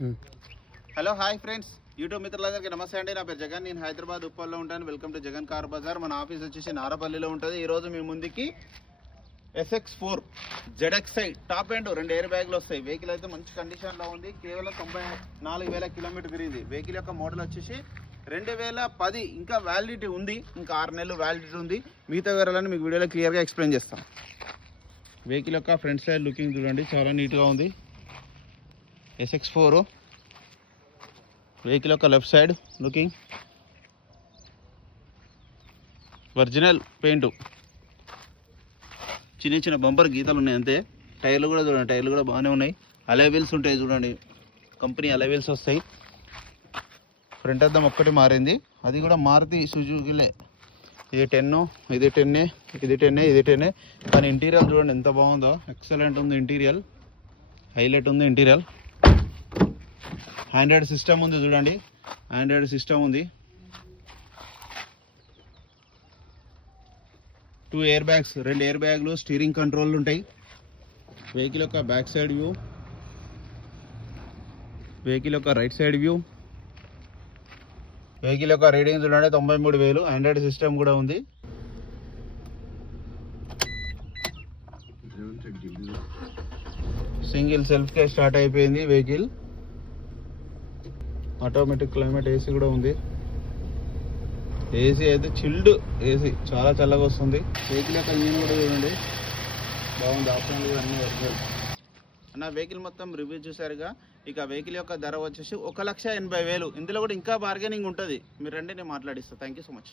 Hello hi friends, YouTube మిత్రులందరికీ నమస్తే అండి. నా పేరు జగన్, నేను హైదరాబాద్ ఉప్పల్లో ఉంటాను. Welcome to Jagan car bazaar. మన ఆఫీస్ వచ్చేసి నారపల్లిలో ఉంటుంది. ఈరోజు మీ ముందుకి SX4 ZXi top end 2 air బ్యాగ్లు వస్తాయి. వెహికల్ అయితే మంచి కండిషన్లో ఉంది. కేవలం 94,000 కిలోమీటర్ తిరిగింది. వెహికల్ యొక్క మోడల్ వచ్చేసి 2010, ఇంకా వ్యాలిడిటీ ఉంది, ఇంకా 6 నెలలు వ్యాలిడిటీ ఉంది. మిగతా వివరాలను మీకు వీడియోలో క్లియర్గా ఎక్స్ప్లెయిన్ చేస్తాం. వెహికల్ యొక్క ఫ్రంట్ సైడ్ లుకింగ్ చూడండి, చాలా నీట్గా ఉంది. SX4 వెహికల్ యొక్క left side looking original paint, చిన్న చిన్న బంపర్ గీతలు ఉన్నాయి అంతే. టైర్లు కూడా చూడండి, టైర్లు కూడా బాగానే ఉన్నాయి. అలైవీల్స్ ఉంటాయి చూడండి, కంపెనీ అలైవీల్స్ వస్తాయి. ఫ్రంట్ అద్దం ఒక్కటి మారింది, అది కూడా మారుతి సుజుకిలే. ఇది 10, ఇది 10, ఇది 10, ఇది 10. కానీ ఇంటీరియర్ చూడండి ఎంత బాగుందో, ఎక్సలెంట్ ఉంది. ఇంటీరియర్ హైలైట్ ఉంది. ఇంటీరియర్ ఆండ్రాయిడ్ సిస్టమ్ ఉంది చూడండి, ఆండ్రాయిడ్ సిస్టమ్ ఉంది. 2 ఎయిర్ బ్యాగ్స్, 2 ఎయిర్ బ్యాగ్లు, స్టీరింగ్ కంట్రోల్ ఉంటాయి. వెహికల్ యొక్క బ్యాక్ సైడ్ వ్యూ, వెహికల్ యొక్క రైట్ సైడ్ వ్యూ. వెహికల్ యొక్క రీడింగ్ చూడండి 93,000. ఆండ్రాయిడ్ సిస్టమ్ కూడా ఉంది. సింగిల్ సెల్ఫ్ కే స్టార్ట్ అయిపోయింది వెహికల్. ఆటోమేటిక్ క్లైమేట్ ఏసీ కూడా ఉంది. ఏసీ అయితే చిల్డ్ ఏసీ, చాలా చల్లగా వస్తుంది. వెహికల్ యొక్క ఇంజిన్ కూడా చూడండి బాగుంది. ఆప్షన్లు కూడా అన్నీ వస్తాయి అన్న. వెహికల్ మొత్తం రివ్యూ చూసారుగా. ఇక వెహికల్ యొక్క ధర వచ్చేసి 1,80,000. ఇందులో కూడా ఇంకా బార్గెనింగ్ ఉంటుంది. మీరు రండి, నేను మాట్లాడిస్తాను. Thank you so much.